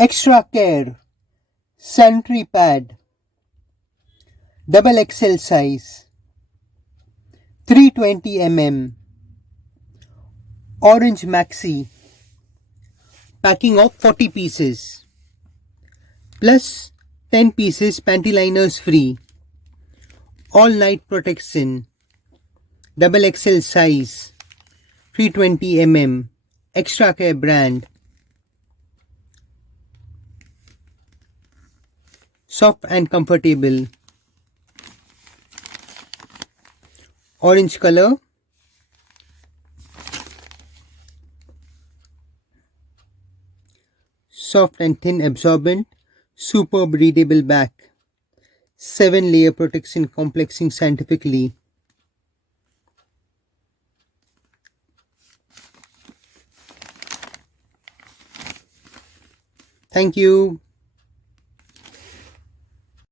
Extra Care Sanitary Pad XXL Size 320 mm Orange Maxi packing of 40 pieces plus 10 pieces Pantiliners free. All night protection XXL size 320 mm Extra Care brand. Soft and comfortable. Orange color. Soft and thin absorbent. Superb readable back. 7-layer protection complexing scientifically. Thank you.